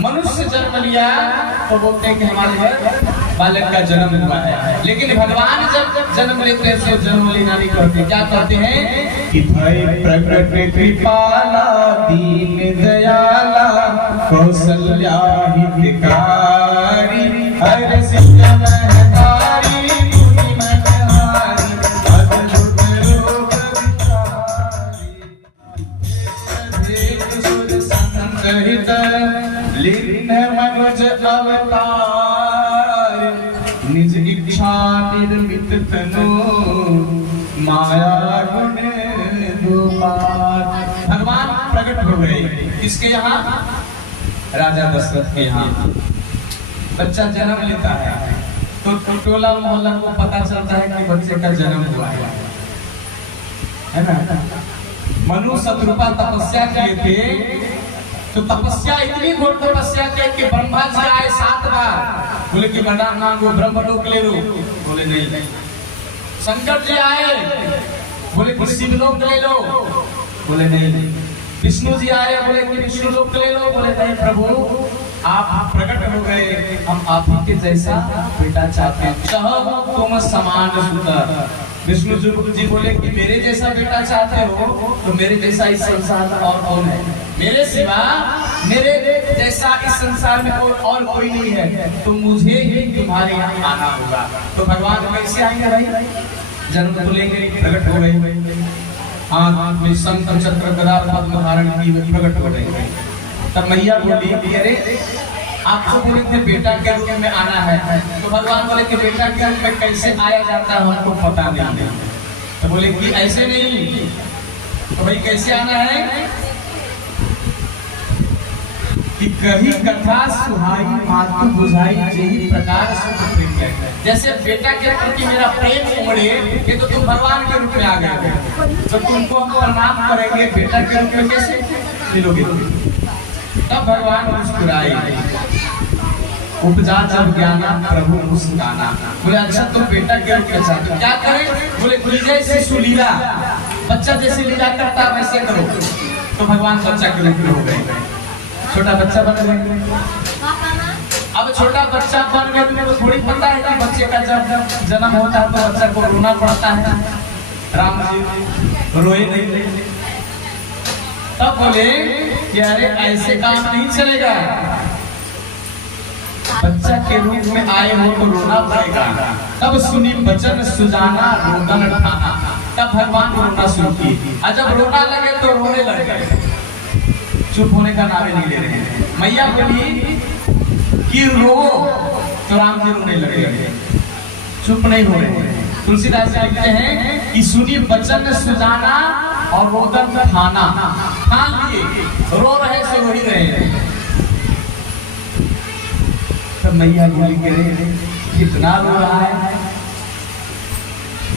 मनुष्य जन्म लिया तो बोलते हैं कि हमारे घर बालक का जन्म हुआ है, लेकिन भगवान जब जन्म लेते हैं तो जन्म लेना नहीं करते। क्या करते हैं कि भय प्रकट कृपाला दीन दयाला कौशल्या हितकारी हर सिद्ध महतारी मुनि मनहारी अद्भुत रूप विचारी सुर संगहित लीन मनुज अवतार निज इच्छा निर्मित तनु माया गुण दुपार। भगवान प्रकट हो गए किसके यहाँ? राजा दशरथ के यहाँ। बच्चा जन्म लेता है तो टोला मोहल्ला को पता चलता है कि बच्चे का जन्म हुआ है ना। मनु शत्रुपा तपस्या किए थे तो तपस्या इतनी घोर तपस्या की कि ब्रह्मा जी आए 7 बार, बोले कि वरदान मांगो ब्रह्मलोक ले लो, बोले नहीं। शंकर जी आए, बोले कि शिवलोक ले लो, बोले नहीं। विष्णु जी आए, बोले कि विष्णु लोक ले लो, बोले नहीं प्रभु आप प्रकट हो गए, हम आप ही के जैसा बेटा चाहते हैं, चाहो तुम समान सुंदर। विष्णु जी बोले कि मेरे जैसा बेटा चाहते हो तो मेरे जैसा इस संसार में और कौन है? मेरे सिवा मेरे जैसा इस संसार में और कोई नहीं है, तो मुझे ही तुम्हारे यहाँ आना होगा। तो भगवान कैसे आएंगे भाई? जन्म तो लेंगे, प्रकट हो गए, हाथ में शंख चक्र गदा पद्म धारण की प्रकट हो गए। तब मैया बोली अरे आपको बोले थे बेटा के रूप में आना है, तो भगवान बोले कि बेटा के रूप में कैसे आया जाता है हमको पता नहीं। तो बोले कि ऐसे नहीं, तो भाई कैसे आना है कि कही कथा सुहाई मातु बुझाई यही प्रकार सुख प्रेम है। जैसे बेटा के प्रति मेरा प्रेम उमड़े ये तो तुम भगवान के रूप में आ गए, तो तुमको हम प्रणाम करेंगे, बेटा के रूप में कैसे मिलोगे? तब भगवान मुस्कुराए, उपजा जब ज्ञाना प्रभु मुस्काना। बोले अच्छा तुम बेटा के रूप में चाहते हो, क्या करें? बोले विजय से सुलीला, बच्चा जैसे लीला करता वैसे करो। तो भगवान बच्चा के रूप में हो गए, छोटा बच्चा बन गए। अब छोटा बच्चा बन गए तुमको थोड़ी पता है कि बच्चे का जब जन्म होता है तो बच्चा को रोना पड़ता है। राम जी रोए नहीं, तब बोले कि अरे ऐसे काम नहीं चलेगा, बच्चा के रूप में आए हो तो रोना पड़ेगा। तब सुनी वचन सुजाना रोदन ठाना, तब भगवान रोना शुरू की। और जब रोना लगे तो रोने लग गए, चुप होने का नाम नहीं ले रहे हैं। मैया बोली कि रो, तो राम जी रोने लगे, चुप नहीं हो रहे। तुलसीदास जी लिखते हैं कि सुनी वचन सुजाना और रोदन ठाना, ठान लिए, रो रहे से रो ही रहे। तब मैया बोली कि कितना रो रहा है?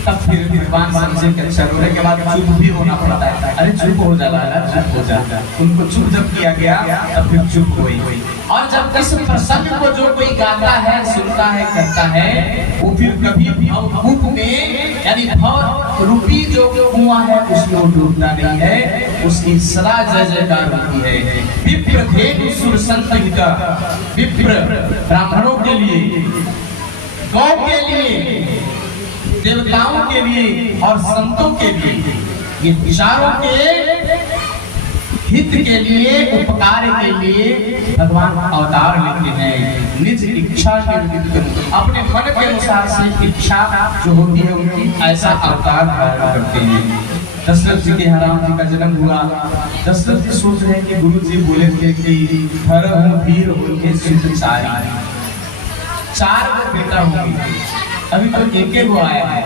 तब फिर विद्वान समझे कि अच्छा रोने के बाद चुप भी होना पड़ता है। अरे चुप हो जा रहा है, चुप हो जा। उनको चुप जब किया गया तब फिर चुप हुई। और जब इस प्रसंग को जो कोई गाता है, सुनता है, करता है, वो फिर कभी भवकूप में यानी भव रूपी जो कुआं है उसमें डूबता नहीं है, उसकी सदा जय जयकार होती है। विप्र धेनु सुर संत हिता, विप्र ब्राह्मणों के लिए, गौ के लिए, देवताओं के लिए और संतों के लिए, ये विचारों के हित के लिए, उपकार के लिए भगवान अवतार लेते हैं। निज इच्छा के अपने मन के अनुसार से इच्छा जो होती है उनकी ऐसा अवतार धारण करते हैं। दशरथ जी के यहाँ राम जी का जन्म हुआ। दशरथ जी सोच रहे हैं कि गुरु जी बोले थे कि धर्म वीर होंगे सिद्ध चार बेटा होंगे, अभी तो एक गो आया है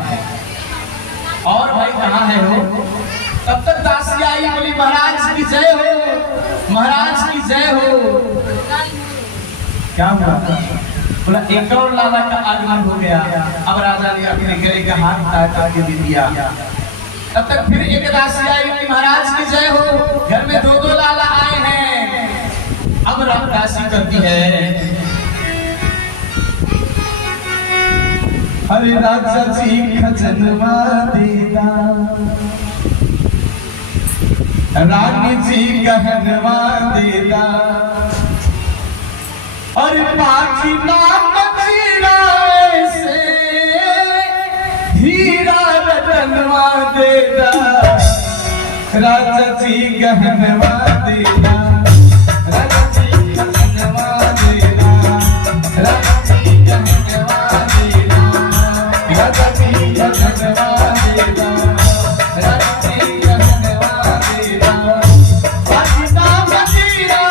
और भाई कहाँ है वो? तब तक दासी आई, बोली महाराज की जय हो, महाराज की जय हो। क्या हुआ? बोला एक और लाला का आगमन हो गया। अब राजा ने अपने गले का हाथ काट के दे दिया। तब तक फिर एक दासी आई, बोली महाराज की जय हो, घर में 2 लाला आए हैं। अब दासी करती है, अरे राजा जी खजनवा देदा, रानी जी गहनवा देदा, और पाखी नाम मदीरा से हीरा रतनवा देगा राजा जी गहनवा देगा राजा जी गहनवा देगा राजा जी गहनवा देगा राजा जी गहनवा देगा राजा जी गहनवा देगा पाखी नाम मदीरा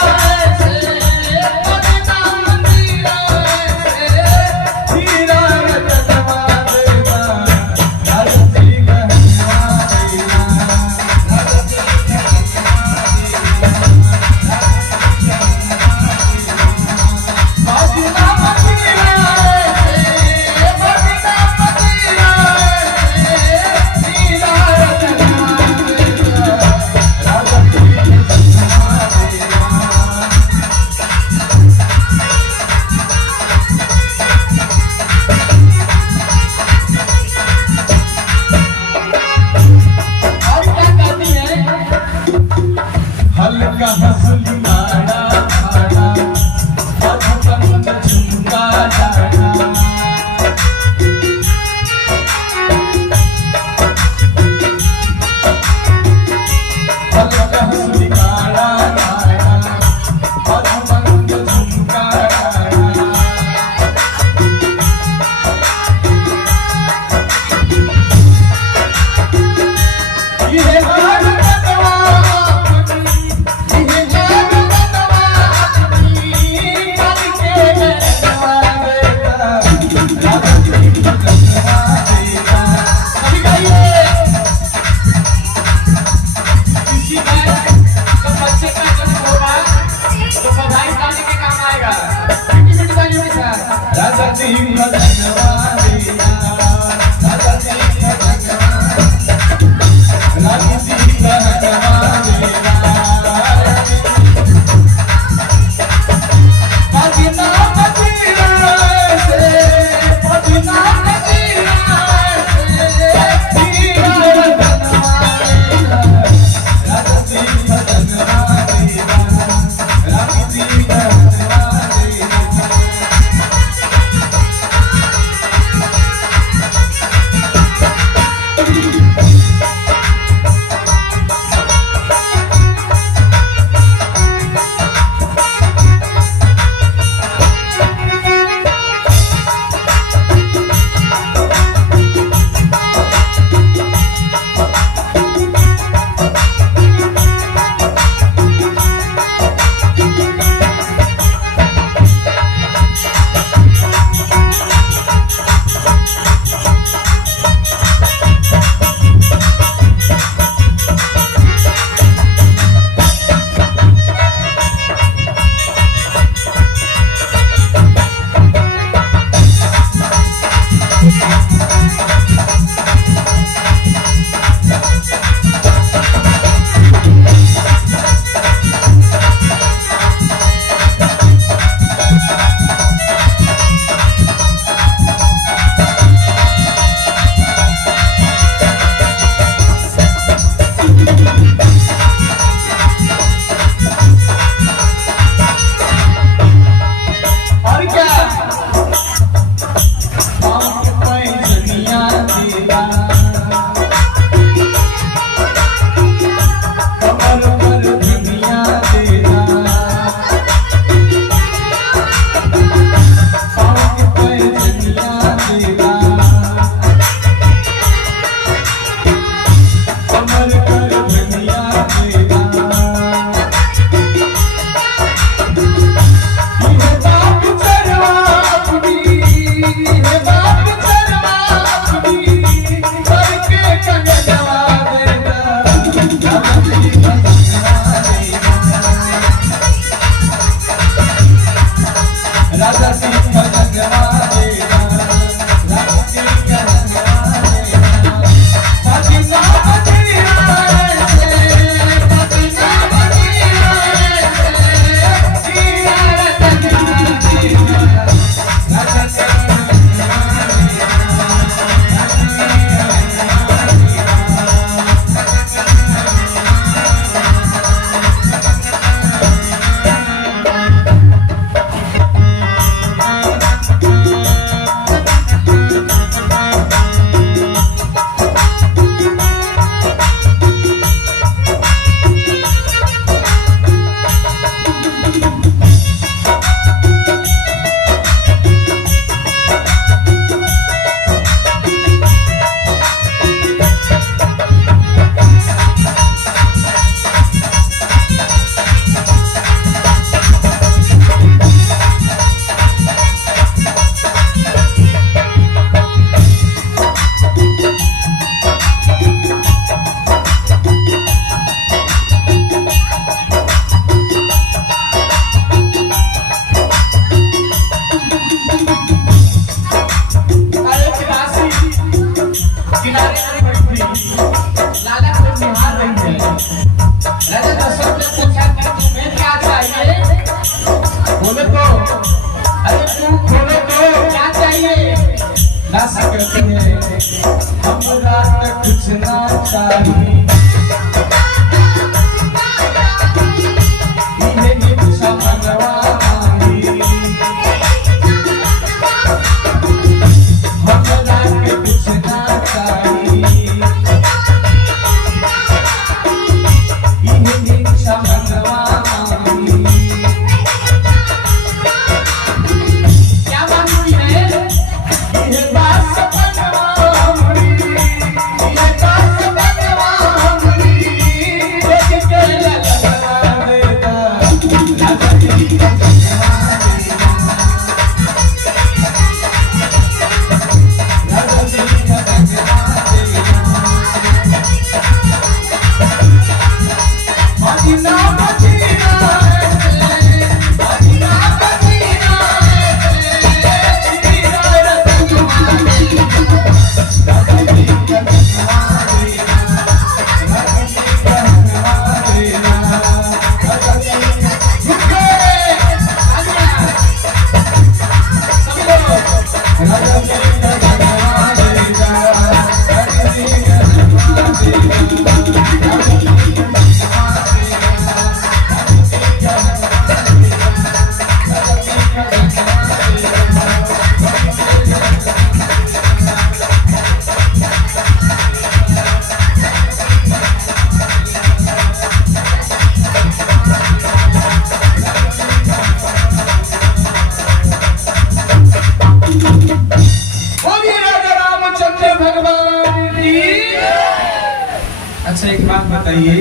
खोलो तो, अरे तू खोलो तो, क्या चाहिए? दासी कहती है हम रात कुछ ना चाहिए, इन्हें निशा मनवा मांगी, हम रात कुछ ना चाहिए, इन्हें निशा मनवा मांगी। क्या मांगी है? ये बात बनवा हमरी, ये बात बनवा हमरी, देख के लगना देता राजा जी का अच्छा एक बात बताइए,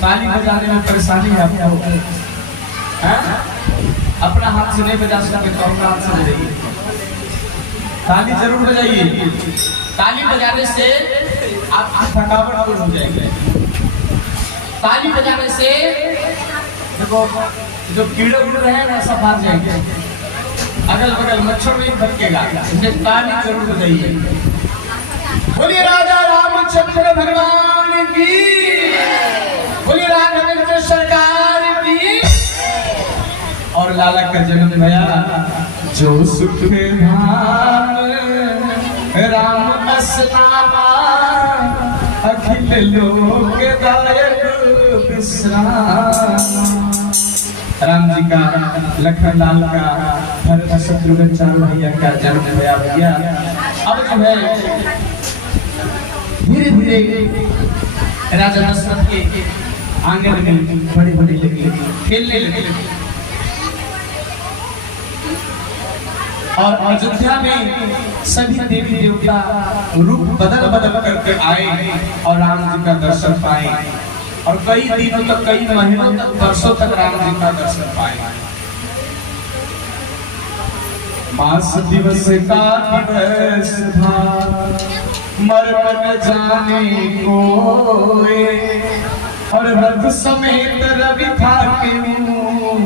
ताली बजाने में परेशानी है आपको? अपना हाथ से नहीं बजा सकते तो अपना हाथ से बजाइए, ताली जरूर बजाइए। ताली बजाने से आपकी थकावट दूर हो जाएगी। ताली बजाने से देखो जो कीड़े उड़ रहे हैं सब भाग जाएंगे, अगल बगल मच्छर नहीं भटकेगा, इसलिए ताली जरूर बजाइए। बोलिए राजा रामचंद्र भगवान की, बोलिए राघवेंद्र सरकार की। और लाला का जन्म भया जो सुख धाम राम असनामा, अखिल लोक दायक विश्राम। राम जी का, लखन लाल का, भरत शत्रुघ्न चारों भैया का जन्म भया भैया। अब जो है धीरे धीरे राजा दशरथ के आंगन में बड़े बड़े लगे खेलने लगे, और अयोध्या में सभी देवी देवता रूप बदल बदल करके आए और राम जी का दर्शन पाए, और कई दिनों तक, कई महीनों तक, वर्षों तक राम जी का दर्शन पाए। मास दिवस का दिवस था, मरम न जाने कोई, और रथ समेत रवि था क्यों,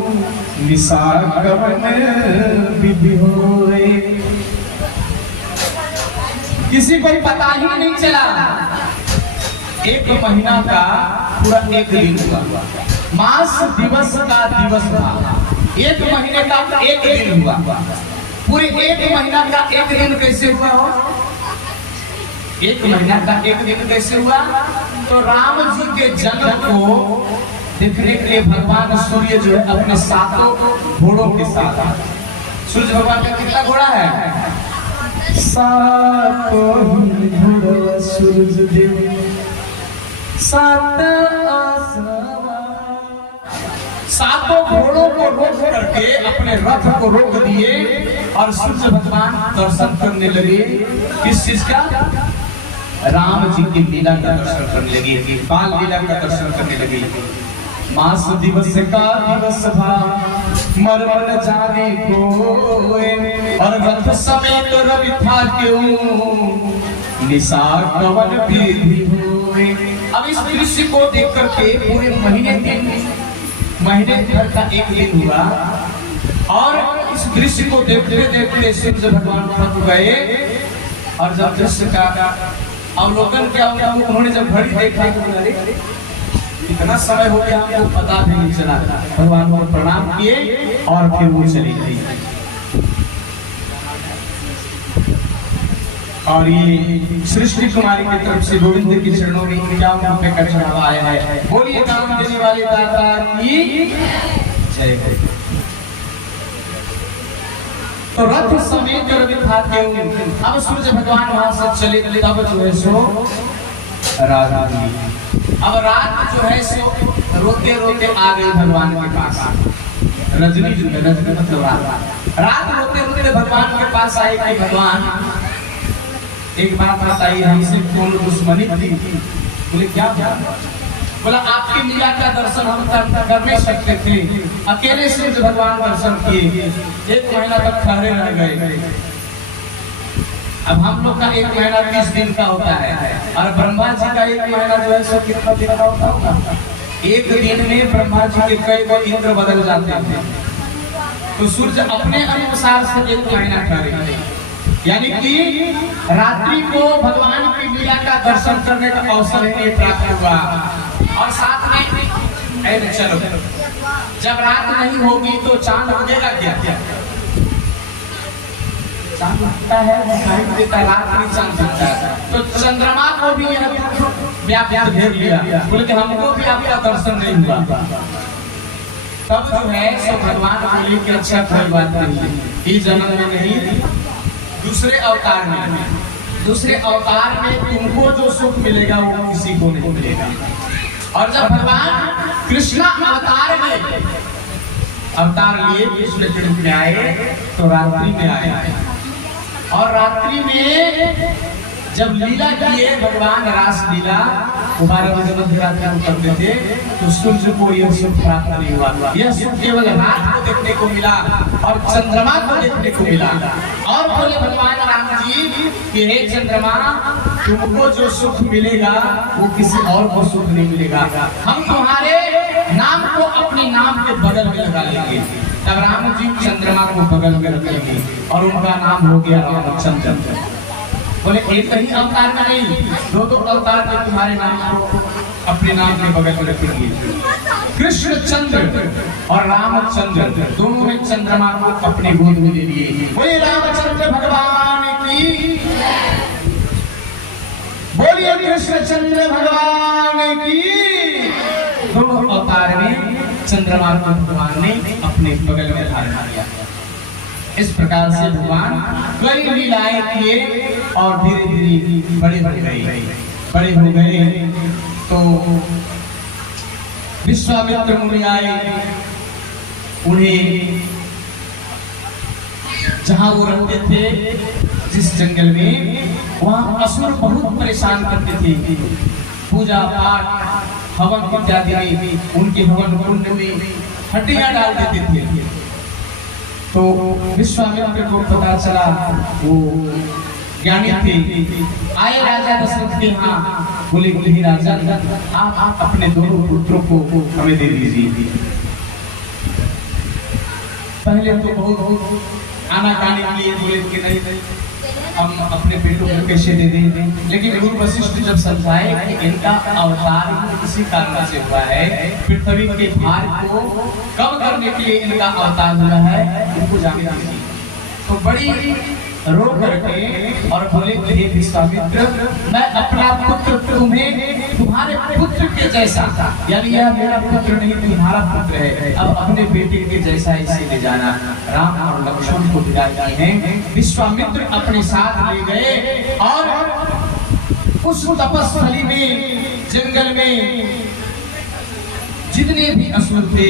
निशा गमन विधि होए। किसी को पता ही नहीं चला, एक महीना का पूरा एक दिन हुआ। मास दिवस का दिवस था, एक महीने का एक दिन हुआ। पूरे एक महीना का एक दिन कैसे हुआ हो? एक महीना का एक दिन कैसे हुआ? तो राम जी के जन्म को देखने के लिए भगवान सूर्य जो है अपने सातों घोड़ों के साथ, सूर्य भगवान का कितना घोड़ा है? सातों घोड़ा सूर्य देव, सातों घोड़ों को रोक करके अपने रथ को रोक दिए और सूर्य भगवान दर्शन करने लगे। किस चीज का? राम जी की लीला का दर्शन करने लगी, बाल लीला का दर्शन करने लगी। मास दिवस का दिवस था, मरम न जाने कोई, और रथ समेत रवि था क्यों, निशा गमन विधि होए। अब इस दृश्य को देख करके पूरे महीने भर का एक दिन हुआ, और इस दृश्य को देखते देखते सूर्य भगवान थक गए, और जब दृश्य का अवलोकन किया उन्होंने, जब घड़ी देखा तो इतना समय हो गया हमको पता भी नहीं चला। भगवान को प्रणाम किए और फिर वो चली गई। और ये सृष्टि कुमारी की तरफ से गोविंद के चरणों में 51 रुपए का चढ़ावा आया है। बोलिए काम देने वाले दाता की जय हो। तो रथ समेत जो रवि था अब सूर्य भगवान वहां से चले गए, तब जो है सो रात हुई। अब रात जो है सो रोते रोते आ गई भगवान के पास। रजनी जो है, रजनी मतलब रात रोते रोते भगवान के पास आई कि भगवान एक बात बताइए, हमसे कौन दुश्मनी थी? बोले क्या बात? बोला आपकी लीला का दर्शन हम कर नहीं सकते थे, अकेले से भगवान दर्शन किए, 1 महीना तक ठहरे रह गए। अब हम लोग का 1 महीना 20 दिन का होता है और ब्रह्मा जी का 1 महीना जो है सो कितना दिन का होता है? 1 दिन में ब्रह्मा जी के कई बार इंद्र बदल जाते हैं। तो सूर्य अपने अनुसार से 1 महीना ठहरे, यानी कि रात्रि को भगवान की लीला का दर्शन करने का अवसर ही प्राप्त हुआ। और साथ में चलो जब रात नहीं होगी तो चांद उगेगा क्या? चांद उगता है, दिखाई देता, रात में चांद दिखता है। तो चंद्रमा को भी यह व्याप्त घेर लिया, बोले कि हमको भी आपका दर्शन नहीं हुआ। तब जो है सो भगवान बोले कि अच्छा कोई बात नहीं, इस जन्म में नहीं, दूसरे अवतार में तुमको जो सुख मिलेगा वो किसी को नहीं मिलेगा। और जब भगवान कृष्णा अवतार लिए कृष्ण जन्म में आए तो रात्रि में आए, और रात्रि में जब लीला किए भगवान रास लीला 12 बजे मध्यरात्रि को करते थे, तो सूर्य को यह सुख प्राप्त नहीं हुआ। यह सुख केवल रात को देखने को मिला और चंद्रमा को देखने को मिला। और बोले भगवान राम जी कि हे चंद्रमा, तुमको जो सुख मिलेगा वो किसी और को सुख नहीं मिलेगा। हम तुम्हारे नाम को अपने नाम के बगल में लगा लेंगे। तब राम जी चंद्रमा को बगल में रख लेंगे और उनका नाम हो गया रामचंद्र। बोले एक ही अवतार का नहीं, 2 अवतार में तुम्हारे नाम को अपने नाम के बगल में रखेंगे। कृष्ण चंद्र और रामचंद्र दोनों ने चंद्रमा को अपनी गोद में ले लिए। बोले रामचंद्र भगवान की, बोलिए कृष्ण चंद्र भगवान की। दोनों अवतार में चंद्रमा को भगवान ने अपने बगल में धारण किया। इस प्रकार से भगवान कई लीलाएं किए और धीरे धीरे बड़े हो गए। तो विश्वामित्र मुनि आए, उन्हें जहां वो रहते थे जिस जंगल में, वहां असुर बहुत परेशान करते थे। पूजा पाठ हवन इत्यादि में उनके हवन कुंड में हड्डियां डाल देते थे। तो विश्वामित्र को पता चला, वो ज्ञानी थे, आए राजा दशरथ के यहाँ। बोले कि राजा आप अपने दोनों पुत्रों को हमें दे दीजिए। पहले तो बहुत आनाकानी किए, बोले कि नहीं हम अपने बेटों को कैसे दे दें। लेकिन गुरु वशिष्ठ जब समझाए कि इनका अवतार इसी कारण से हुआ है, पृथ्वी के भार को कम करने के लिए इनका अवतार हुआ है, उनको जाने दीजिए। तो बड़ी रो करके और बोले कि हे विश्वामित्र, मैं अपना पुत्र तुम्हें तुम्हारे पुत्र के जैसा, यानी यह मेरा पुत्र नहीं तुम्हारा पुत्र है, अब अपने बेटे के जैसा इसे ले जाना। राम और लक्ष्मण को विदा किए हैं, विश्वामित्र अपने साथ ले गए और उस तपस्थली में, जंगल में जितने भी असुर थे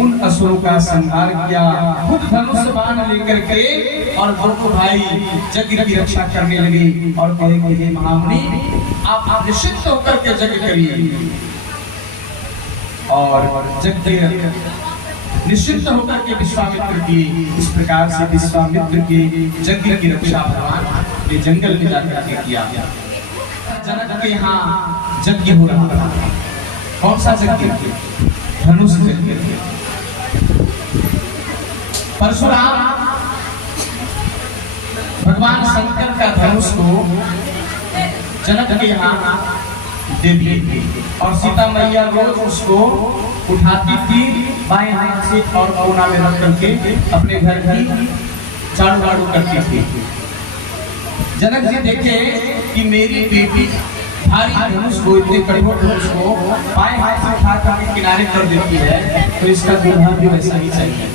उन असुरों का संहार किया। खुद धनुष बाण लेकर के और दोनों भाई यज्ञ की रक्षा करने लगे और कहे कि हे महामुनि, आप निश्चित होकर के यज्ञ करिए। और यज्ञ निश्चित होकर के विश्वामित्र की, इस प्रकार से विश्वामित्र के यज्ञ की रक्षा भगवान ने जंगल में जाकर के किया। जनक के यहाँ यज्ञ हो रहा था। कौन सा यज्ञ? धनुष यज्ञ। परशुराम भगवान शंकर का धनुष को जनक के यहाँ दे दिए और सीता मैया रोज उसको उठाती थी बाएं हाथ से और कोना में रख करके अपने घर की झाड़ू वाड़ू करती थी। जनक जी देखे कि मेरी बेटी भारी धनुष को, इतने कठोर धनुष को बाएं हाथ से उठा करके किनारे कर देती है, तो इसका दुल्हन भी वैसा ही चाहिए।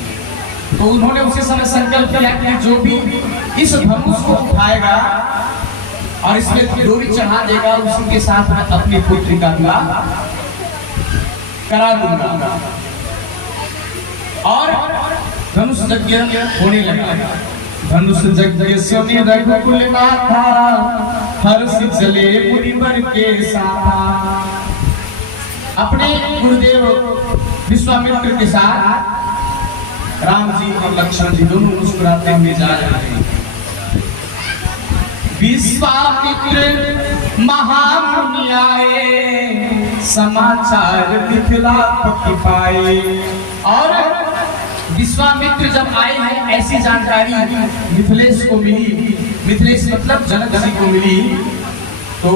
तो उन्होंने उसी समय संकल्प किया कि जो भी इस धनुष को उठाएगा और इसमें डोरी चढ़ा देगा, उसी के साथ मैं अपनी पुत्री का विवाह करा दूंगा। और धनुष यज्ञ होने लगा। धनुष यज्ञ सुनि रघुकुल माता, हर्ष चले मुनिवर के साथ। अपने गुरुदेव विश्वामित्र के साथ राम जी और लक्ष्मण जी दोनों मुस्कुराते हुए जा रहे हैं। विश्वामित्र महामुनि आए, समाचार मिथिलापति पाए। और विश्वामित्र जब आए हैं, ऐसी जानकारी मिथिलेश को मिली, मिथिलेश मतलब जनक जी को मिली, तो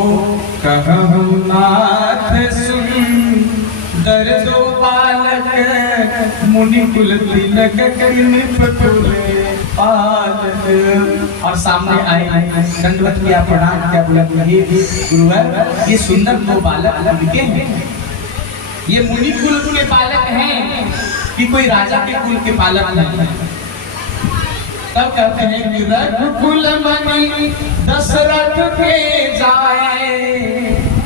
कहूं नाथ सुन दर्दो बालक, मुनि कुल तिलक पालक। और सामने आए, दंडवत किया, प्रणाम किया, बोला गुरुवर ये सुंदर दो बालक उनके हैं, ये मुनि कुल के बालक हैं कि कोई राजा के कुल के पालक नहीं। तब कहते हैं कि रघुकुल मणि दशरथ के जाए,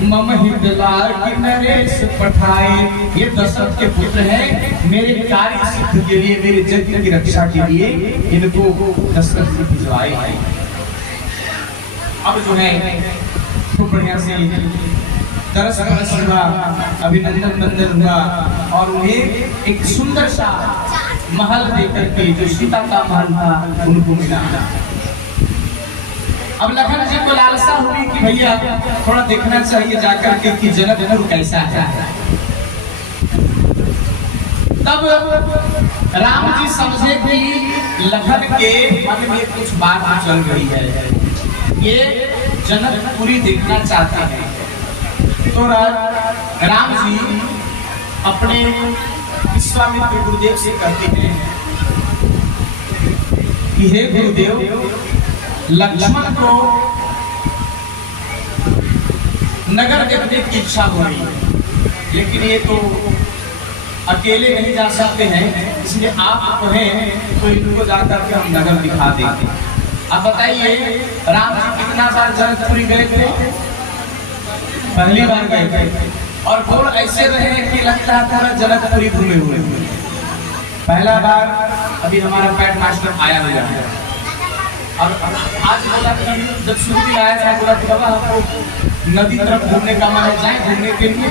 मम हित लागी नरेश पठाए। ये दशरथ के पुत्र हैं, मेरे कार्य सिद्ध के लिए, मेरे यज्ञ की रक्षा के लिए इनको दशरथ से भिजवाए हैं। अब जो है खूब बढ़िया से दरस बरस हुआ, अभिनंदन बंदन हुआ और उन्हें एक सुंदर सा महल देकर के, जो सीता का महल था, उनको मिला। अब लखन जी को लालसा हुई कि भैया थोड़ा देखना चाहिए जाकर के कि जनकपुर कैसा है। तब राम जी समझे कि लखन के मन में कुछ बात चल रही है, ये जनकपुरी देखना चाहते हैं। तो राम जी अपने विश्वामित्र गुरुदेव से कहते हैं कि हे गुरुदेव, लक्ष्मण को नगर देखने की इच्छा हो रही है, लेकिन ये तो अकेले नहीं जा सकते हैं, इसलिए आप कहें तो इनको जाकर के हम नगर दिखा देंगे। अब बताइए राम जी कितना बार जनकपुरी गए थे? पहली बार गए थे, और बोल ऐसे रहे कि लगता है पूरा जनकपुरी घूमे हुए। पहला बार अभी हमारा पैट मास्टर आया हुआ है, और आज बोला कि जब छुट्टी आया था, बोला कि बाबा हमको नदी तरफ घूमने का मन है, जाए घूमने के लिए।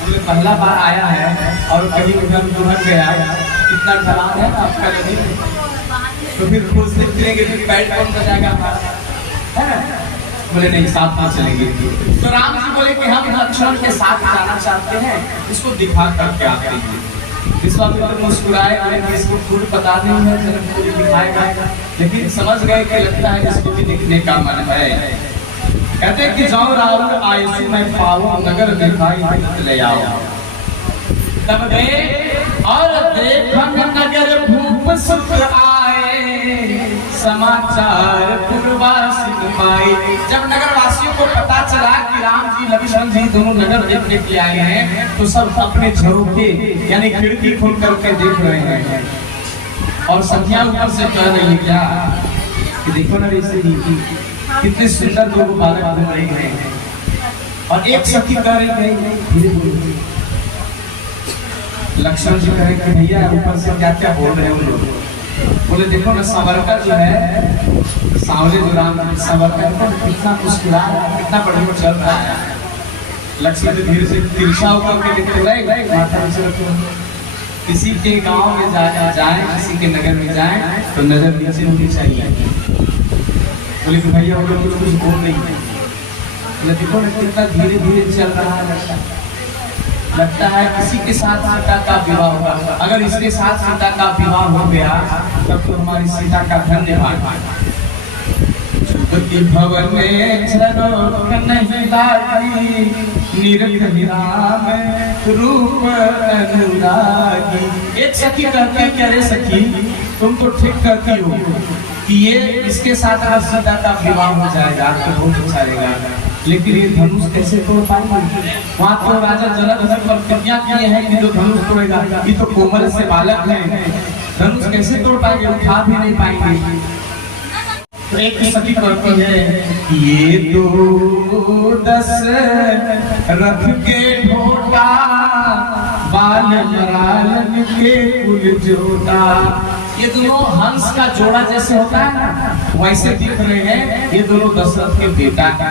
बोले पहला बार आया है और कहीं उधर उधर गया, इतना ढलान है आपका नदी, तो फिर खोजते फिरेंगे, फिर पैट कौन बजाएगा है ना? बोले नहीं, साथ में चलेंगे। तो राम जी बोले कि हम लक्ष्मण के साथ जाना चाहते हैं, इसको दिखा करके आते हैं। विश्वामित्र मुस्कुराए, बोले कि इसको खुद पता नहीं है, जनकपुरी दिखाएगा, लेकिन समझ गए कि लगता है इसको भी दिखने का मन है। कहते कि जाओ रावण आयसु मैं पाऊं, नगर दिखाई ले आओ। तब गए और देखन नगर भूप सुख आए, समाचार पुरवासी पाए। जब नगर वासियों को पता चला कि राम जी लक्ष्मण जी दोनों नगर देखने के लिए आए हैं, तो सब अपने झरोखे यानी खिड़की खोल करके देख रहे हैं। और संख्या ऊपर से कह रही है क्या कि देखो ना ऋषि जी कितने सुंदर दो बालक घूम रहे हैं। और एक सखी कह रही है धीरे धीरे। लक्ष्मण जी कहे कि भैया ऊपर से क्या क्या बोल रहे हो लोग? बोले देखो ना सावरकर जो है, सावले जो राम सावरकर कितना मुस्कुरा, कितना बढ़िया चल रहा है। लक्ष्मण जी धीरे से तिरछा होकर के देखते रहे, माथा नीचे रखो। किसी के गांव में जाए, किसी के नगर में जाए तो नजर नीचे होनी चाहिए। बोले कि भैया वो लोग कुछ बोल नहीं है। बोले देखो ना कितना धीरे धीरे चल रहा है, लगता है किसी के साथ सीता का विवाह होगा। अगर इसके साथ सीता का विवाह हो गया तब तो हमारी सीता का धन्यवाद। युगति भवन में झरोख नहीं लागी, निरख राम रूप अनुरागी। एक सखी कहती है, क्या रे सखी तुम तो ठीक कहती हो कि ये इसके साथ आज सीता का विवाह हो जाएगा तो बहुत अच्छा रहेगा, लेकिन ये धनुष कैसे तोड़ पाएंगे? वहाँ तो राजा जनक पर प्रतिज्ञा किए हैं कि जो धनुष तोड़ेगा, ये तो कोमल से बालक है, धनुष कैसे तोड़ पाएंगे, उठा भी नहीं पाएंगे। तो एक सखी कहती है, ये दो दस रथ के ढोटा, बाल मरालन के कुल जोटा। ये दोनों हंस का जोड़ा जैसे होता है ना, वैसे दिख रहे हैं, ये दोनों दशरथ के बेटा का।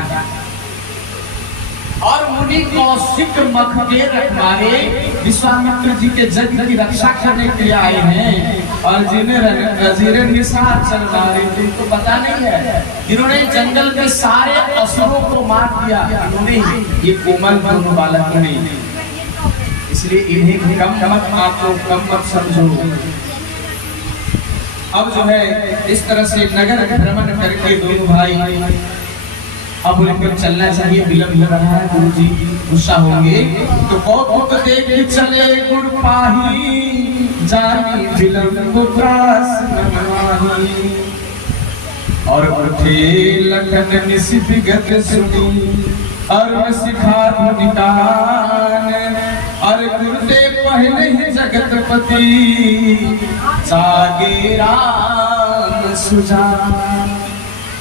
और मुनि कौशिक मख के रखवारे विश्वामित्र जी के यज्ञ की रक्षा करने के लिए आए हैं, और जिन्हें निशान चल रहे थे, तुमको पता नहीं है, जिन्होंने जंगल में सारे असुरों को मार दिया, इन्होंने ये कोमल दोनों बालक नहीं, इसलिए इन्हें कम मत समझो। अब जो है इस तरह से नगर भ्रमण करके दोनों भाई अब उनको चलना चाहिए, विलंब हो रहा है, गुरु जी गुस्सा होंगे। तो कौतुक देख चले गुर पाही, जानी विलंब त्रास नमाही। और उठे लखन निशिगत सुनी, और सिखा निकान, और गुरुते पहले ही जगतपति, जागे राम सुजान।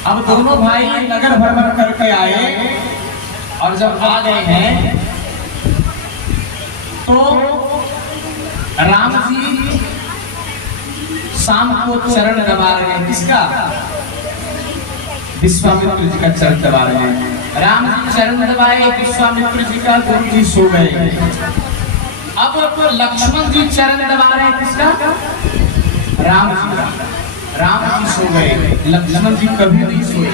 अब दोनों भाई नगर भ्रमण करके आए, और जब आ गए हैं तो राम जी शाम को चरण दबा रहे हैं, किसका? विश्वामित्र जी का चरण दबा रहे हैं। राम जी चरण दबाए विश्वामित्र जी का, गुरु जी सो गए। अब लक्ष्मण जी चरण दबा रहे हैं, किसका? राम जी का। राम जी सो गए, लक्ष्मण जी कभी नहीं सोए,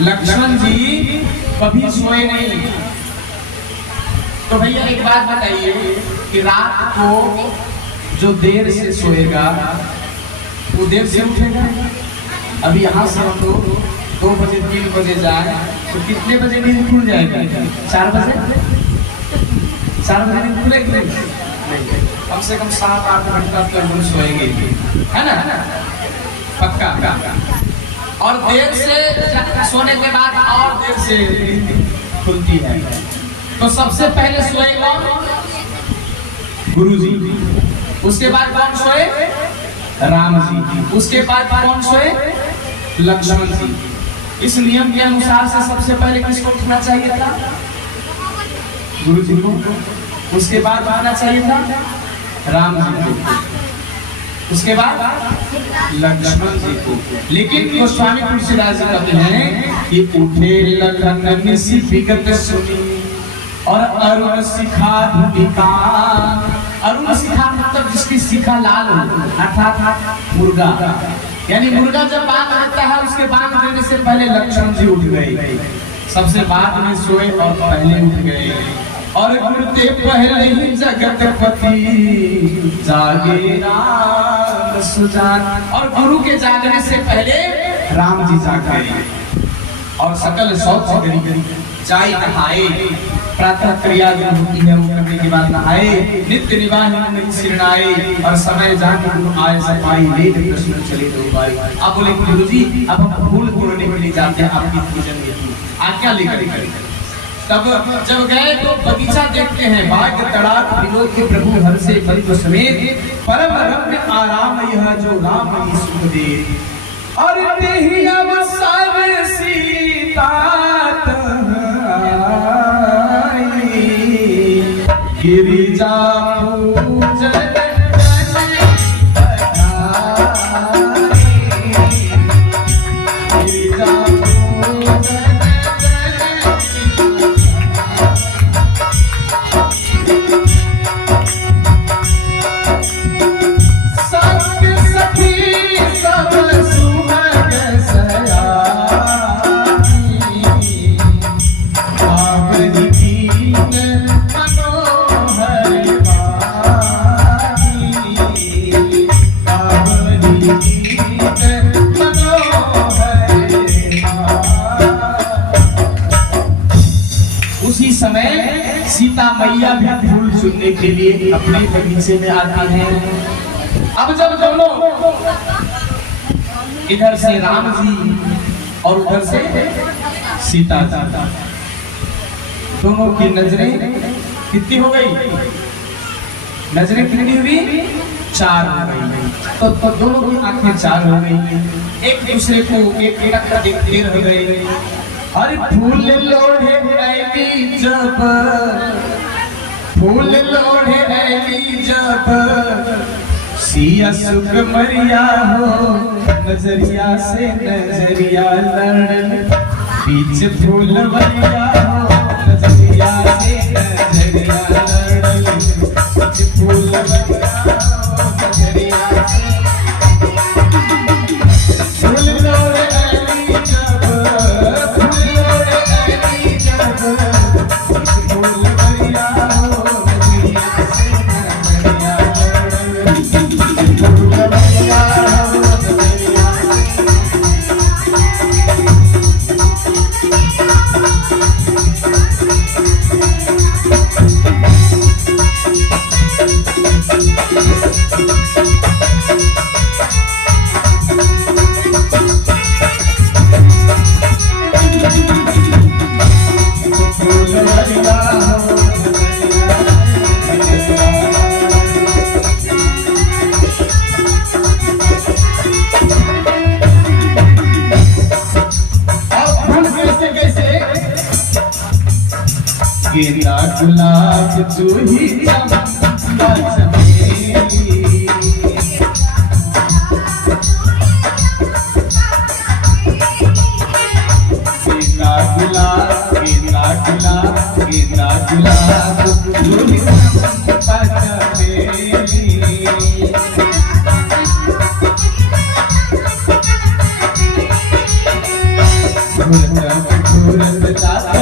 लक्ष्मण जी कभी सोए नहीं। तो भैया एक बात बताइए कि रात को जो देर से सोएगा वो देर से उठेगा। अभी यहाँ से हम लोग 2 बजे 3 बजे जाए तो कितने बजे नींद खुल जाएगा? 4 बजे? 4 बजे नींद खुलेगी? कम से कम 7-8 घंटा तक सोएंगे, है ना? पक्का। और देर से सोने के बाद और देर से खुलती है। तो सबसे पहले सोएगा गुरु जी, उसके बाद कौन सोए? राम जी, उसके बाद कौन सोए? लक्ष्मण जी। इस नियम के अनुसार से सबसे पहले किसको उठना चाहिए था? गुरु जी को। उसके बाद उठना चाहिए था राम जी को, उसके बाद लक्ष्मण जी को। लेकिन गोस्वामी तुलसीदास जी कहते हैं कि उठे लखन निशिगत सुनी, और अरुण शिखा धुलिकान। अरुण शिखा मतलब जिसकी शिखा लाल हो, अर्थात मुर्गा, यानी मुर्गा जब बांध देता है उसके बांध देने से पहले लक्ष्मण जी उठ गए, सबसे बाद में सोए और पहले उठ गए। और गुरुते पहले ही जगतपति, जागे राम सुजान। और गुरु के जागने से पहले राम जी जाग गए, और सकल शौच करी, चाय नहाए, प्रातः क्रिया जो होती है वो करने के बाद नहाए, नित्य निवाह सिरनाए, और समय जाके गुरु आए सफाई ले कृष्ण चले दो भाई। आप बोले गुरु जी अब हम फूल तोड़ने के लिए जाते हैं, आपकी पूजन हेतु आज्ञा लेकर। तब जब गए तो बगीचा देखते हैं, बाग तड़ाक विनोद के प्रभु हर से परिव समेत, परम रम्य आराम यह जो राम की सुख दे। और तेहि अवसर सीता गिरिजा पूजन के लिए अपने बगीचे में आती है। अब जब दोनों इधर से राम जी और उधर से सीता जी, दोनों की नजरें कितनी हो गई? नजरें कितनी हुई? 4 हो गई। तो दोनों की आंखें 4 हो गई, एक दूसरे को एक टक देखते रह गए। हर फूल लोढ़े ऐली जब, फूल लोढ़े ऐली जब, सिया सुख मरिया हो, नजरिया से नजरिया लड़न, बीच फूल मरिया हो, नजरिया से नजरिया लड़न, बीच फूल मरिया हो, नजरिया से फूल लोढ़े ऐली जब, फूल लोढ़े ऐली जब, बीच फूल मरिया हो, नजरिया से नजरिया लड़न, फूल मरिया हो, नजरिया गेंदा गुलाब जूही चंपा चमेली, गेंदा गुलाब, गेंदा गुलाब, गेंदा गुलाब जूही चंपा चमेली, घूरत घूरत जाता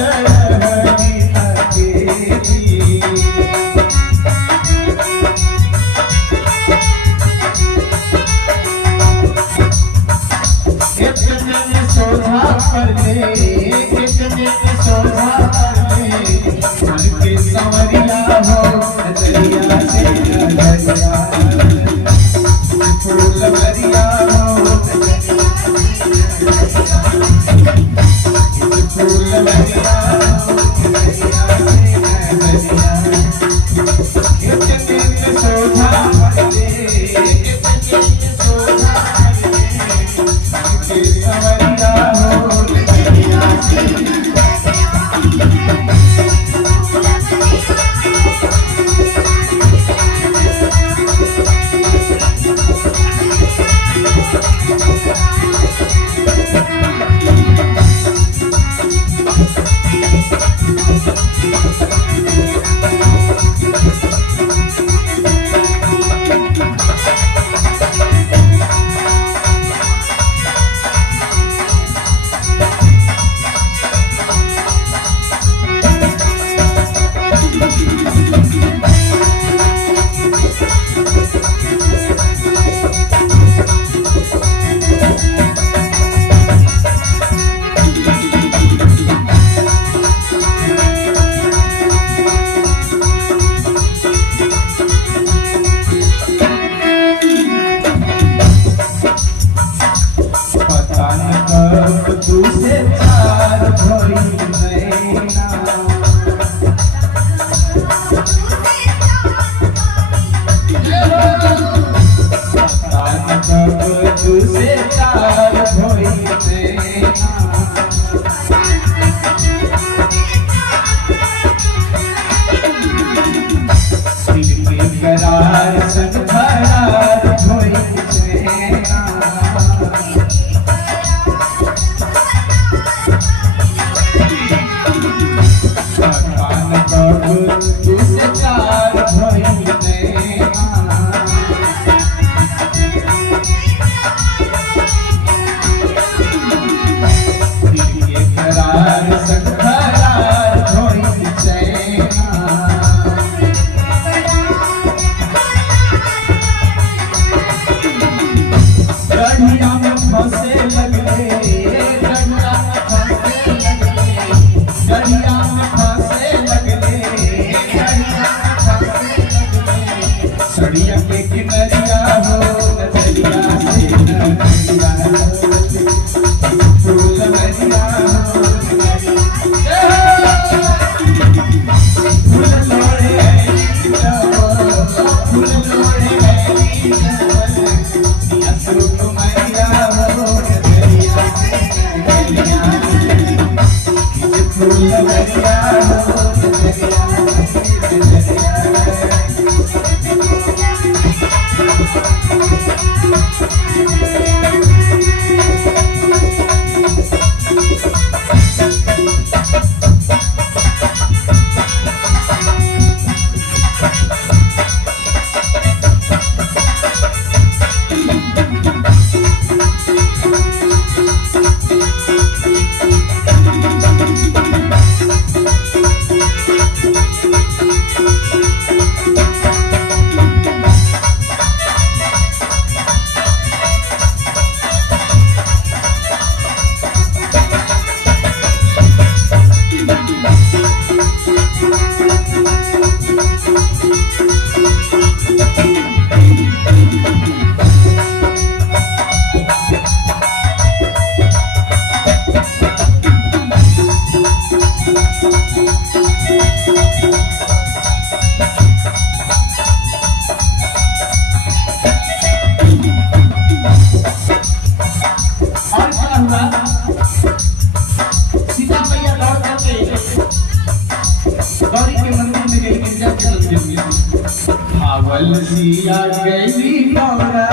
सिया गई गौरा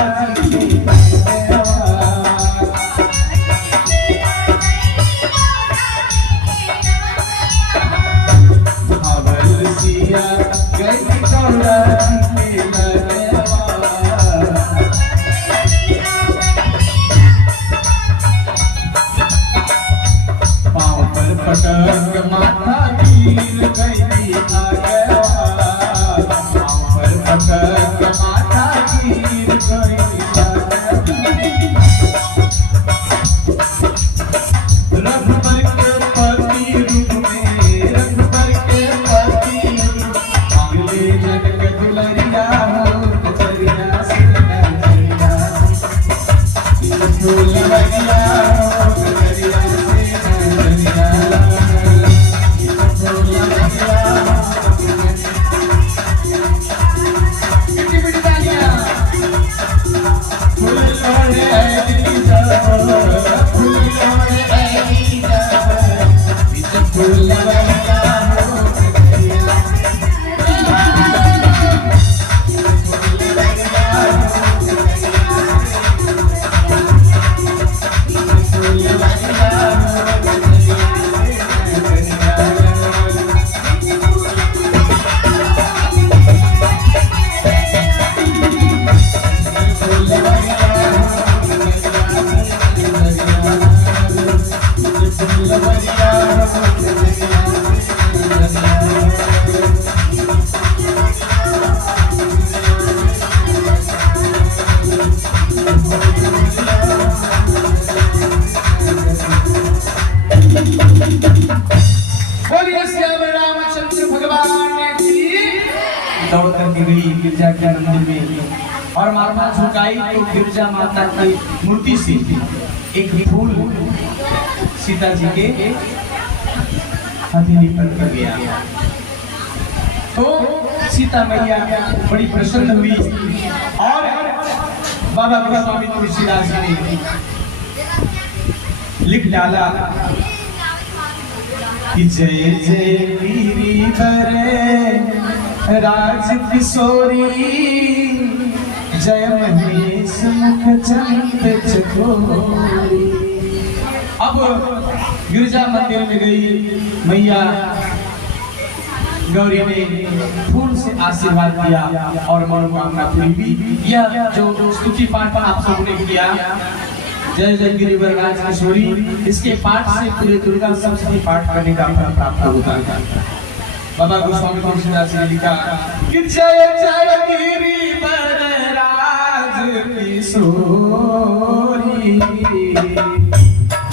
सिया गई गौरा पाँव पर पटक माथा गिर गई आ गया माता गिर गई रघुबर के पति रूप में रघुबर के पति अगले जग दुलरिया हो दुलरिया से दुलरिया दुलरिया हो दुलरिया से दुलरिया दौड़ करके गई गिरजा के मंदिर में और माथा झुकाई तो गिरजा माता की मूर्ति से एक फूल सीता जी के हथेली पर कर गया। तो सीता मैया बड़ी प्रसन्न हुई और बाबा गोस्वामी तुलसीदास ने लिख डाला कि जय जय गिरिवर राज किशोरी जय महेश मुख चंद चकोरी। अब गिरजा मंदिर में गई मैया गौरी ने फूल से आशीर्वाद दिया और मनोकामना पूरी हुई। यह जो स्तुति पाठ आप सबने किया जय जय गिरिवर राज किशोरी, इसके पाठ से पूरे दुर्गा सप्तशती पाठ करने का फल प्राप्त होता है। बाबा गोस्वामी तुलसीदास ने लिखा कि जय जय गिरिवर राज किशोरी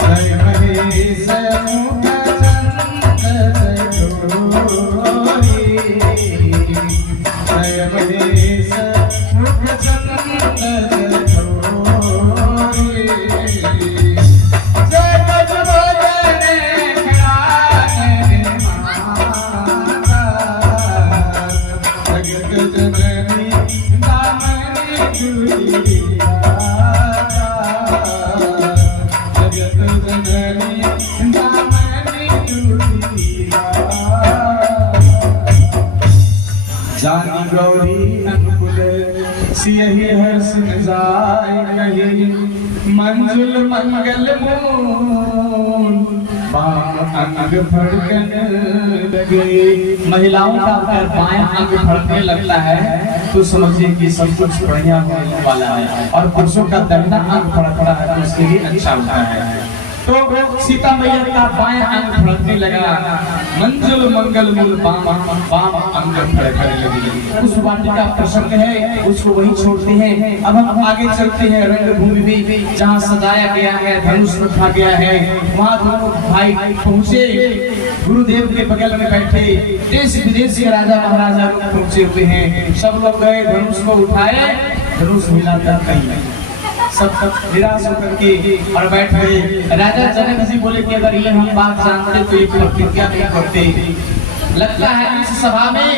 जय महेश मुख चंद चकोरी जय महेश मुख चंद चकोरी जय गजबोधने खिलाने माता जगत जननी दामनी दुर्गा। कही मंजुल मंगल मूल बाम अंग फड़कन लगे। महिलाओं का अगर बाएं अंग फड़कने लगता है तो समझिए कि सब कुछ बढ़िया होने वाला है, और पुरुषों का दाहिना अंग फड़कता है तो उसके लिए अच्छा होता है। तो सीता मैया का बाएं अंग फड़कने लगा, मंजुल मंगल मूल बाम अंग फड़कने लगी। उस वाटिका प्रसंग है, उसको वही छोड़ते हैं। अब हम आगे चलते हैं रणभूमि में, जहाँ सजाया गया है, धनुष रखा गया है। वहाँ दोनों भाई पहुँचे, गुरुदेव के बगल में बैठे देश विदेश के राजा महाराजा लोग पहुँचे हुए हैं। सब लोग गए, धनुष को उठाए, धनुष मिलाकर कहीं सब निराश होकर के और बैठ गए। राजा जनक जी बोले कि अगर ये हम बात जानते तो ये प्रतिज्ञा नहीं करते। लगता है इस सभा में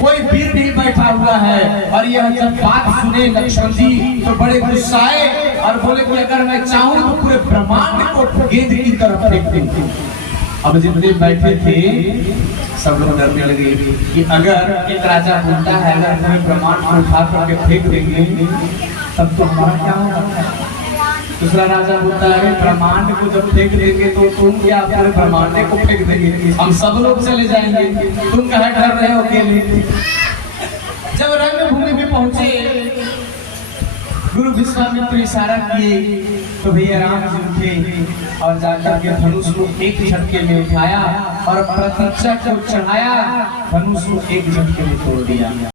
कोई वीर नहीं बैठा हुआ है। और यह जब बात सुने लक्ष्मण जी तो बड़े गुस्साए और बोले कि अगर मैं चाहूं तो पूरे ब्रह्मांड को गेंद की तरफ फेंक दूं। अब जितने बैठे थे सब लोग डरने लगे कि अगर एक राजा बोलता है अगर पूरे ब्रह्मांड को उठा करके फेंक देंगे तब तो हमारा क्या होगा। दूसरा राजा बोलता है ब्रह्मांड को जब फेंक देंगे तो तुम क्या पूरे ब्रह्मांड को फेंक देंगे, हम सब लोग चले जाएंगे, तुम कहाँ डर रहे हो अकेले। जब रणभूमि में पहुंचे, गुरु विश्वामित्र इशारा किए तो भैया राम जी उठे और जाकर के धनुष को एक झटके में उठाया और प्रतीक्षा को चढ़ाया, धनुष को एक झटके में तोड़ दिया।